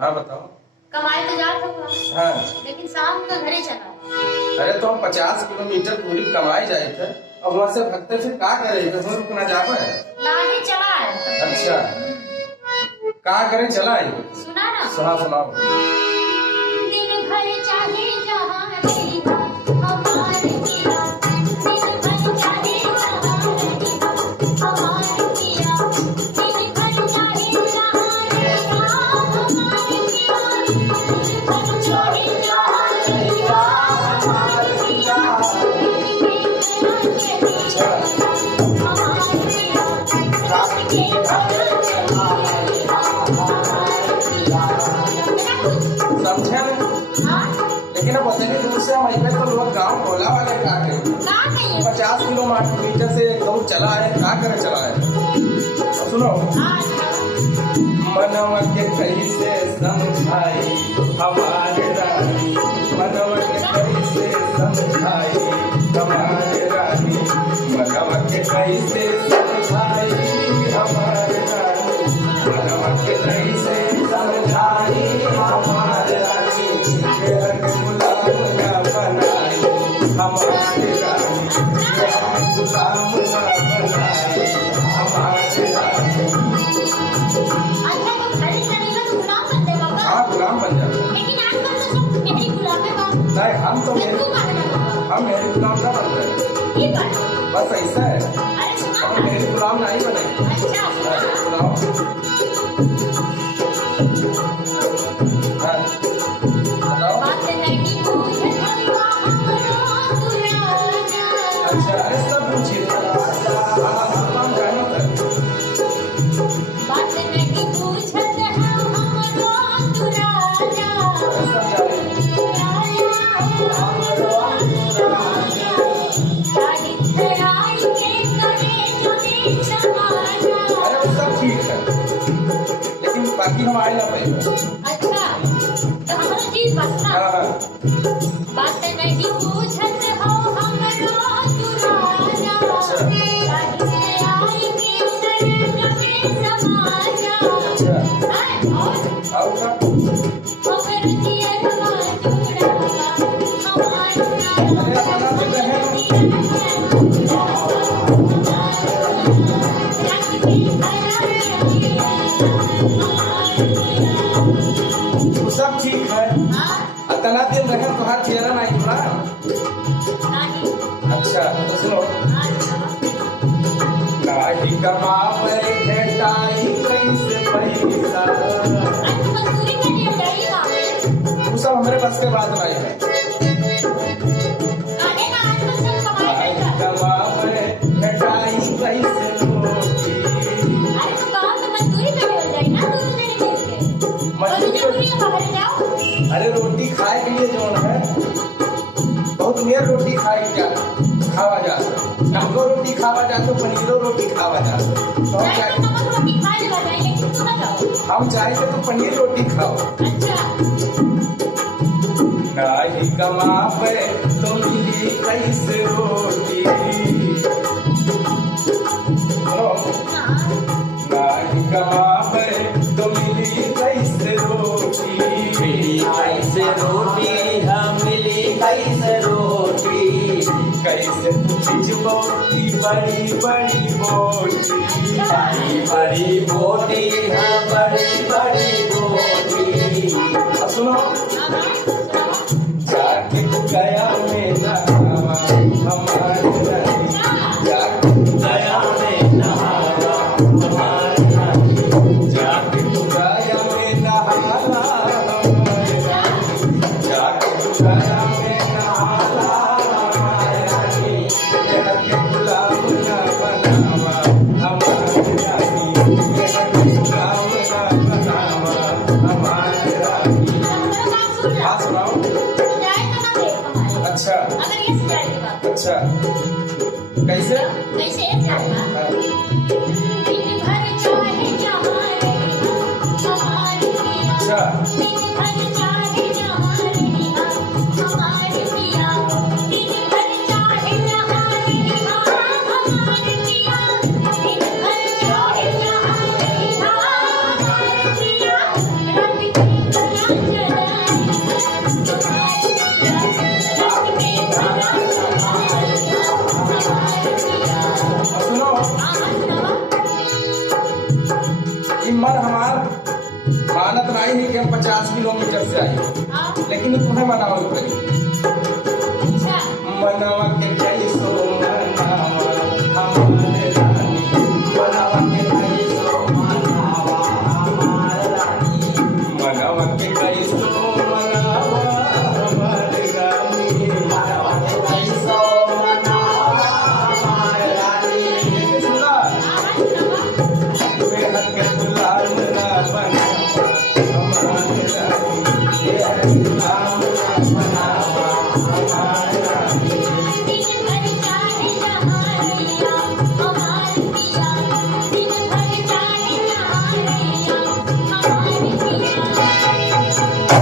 हाँ बताओ। कमाई तो जात होगा, हाँ लेकिन शाम का घरे चला। अरे तो हम 50 किलोमीटर पूरी कमाई जाए थे और वहाँ से भगते फिर का करे, तो रुकना जावे है। नाही चला है। अच्छा का करे चला है। सुना ना, सुना सुनाओ। दिन भर चाहे जहाँ रहिहा हमारे पिया, दिन भर चाहे जहाँ रहिहा हमारे पिया, दिन भर चाहे जहाँ रहिहा हमारे पिया, दिन भर चाहे जहाँ रहिहा हमारे पिया, समझे ना? लेकिन अब उतनी दूर से हम अइबे तो लोग गाँव टोला वाले का के 50 किलोमीटर से एक दौड़ चला है, का करे चला है। और सुनो, मनवा के कैसे समझाई हमारे रानी, मनवा के कैसे समझाई हमारे रानी, मनवा के कैसे समझाई हमारे रानी, मनवा के कैसे समझाई हमारे रानी, घर के गुलाम ना बनाई हमारे रानी, घर के गुलाम ना बनाई हमारे रानी। हाँ गुलाम बन जाए, नहीं हम तो हम मेरे गुलाम ना बन रहे, बस ऐसा है, हम मेरे गुलाम नहीं बने। गुलाम हाँ बताओ। अच्छा अरे सब पूछिए, हम जाने तक बाकी हम आए ना पाएंगे। अच्छा तो हमारा चीज बस ना। बात नहीं पूछत हो हमरो तुराजा, आई के शरण में समा जा। और क्या खबर दिया जुड़ा सब ठीक है। अतना दिन रहे तो हर चेहरा नहीं जुड़ा। अच्छा तो सुनो, नाही कमावे भेटाई कैसे पैसा, तू सब हमारे बस के बात नहीं है। नाही कमावे भेटाई कैसे रोटी, अरे रोटी खाए के लिए जो है बहुत मेर रोटी खावा जाता, हमको रोटी खावा जाता, पनीरो रोटी खावा जाता, तो हम चाहे तो पनीर रोटी खाओ। नाही कमावे तो मिली कैसे रोटी, नाही कमावे तो मिली कैसे रोटी, कैसे रोटी हम मिली कैसे रोटी, कैसे पूछो की बड़ी बड़ी बोटी, बड़ी बड़ी बोटी हम बड़ी बड़ी बोटी। सुनो, जाके गया में नहावा हमारे रानी, जाके गया में नहावा हमारे रानी, जाके गया में नहावा हमारे रानी, जाके गया में नहावा हमारे रानी, घर के गुलाम ना बनावा हमारे रानी, घर के गुलाम ना बनावा हमारे रानी। हाँ सुनाओ। अच्छा अच्छा कैसे कैसे दिन भर चाहे जहाँ रहिहा हमारे पिया, अच्छा दिन भर चाहे जहाँ रहिहा हमारे पिया, दिन भर चाहे जहाँ रहिहा हमारे पिया, दिन भर चाहे जहाँ रहिहा हमारे पिया, रात कि मन हमार मानत नहीं है कि हम 50 किलोमीटर से आई, हाँ लेकिन तुम्हें मनावल करी अच्छा मनवा के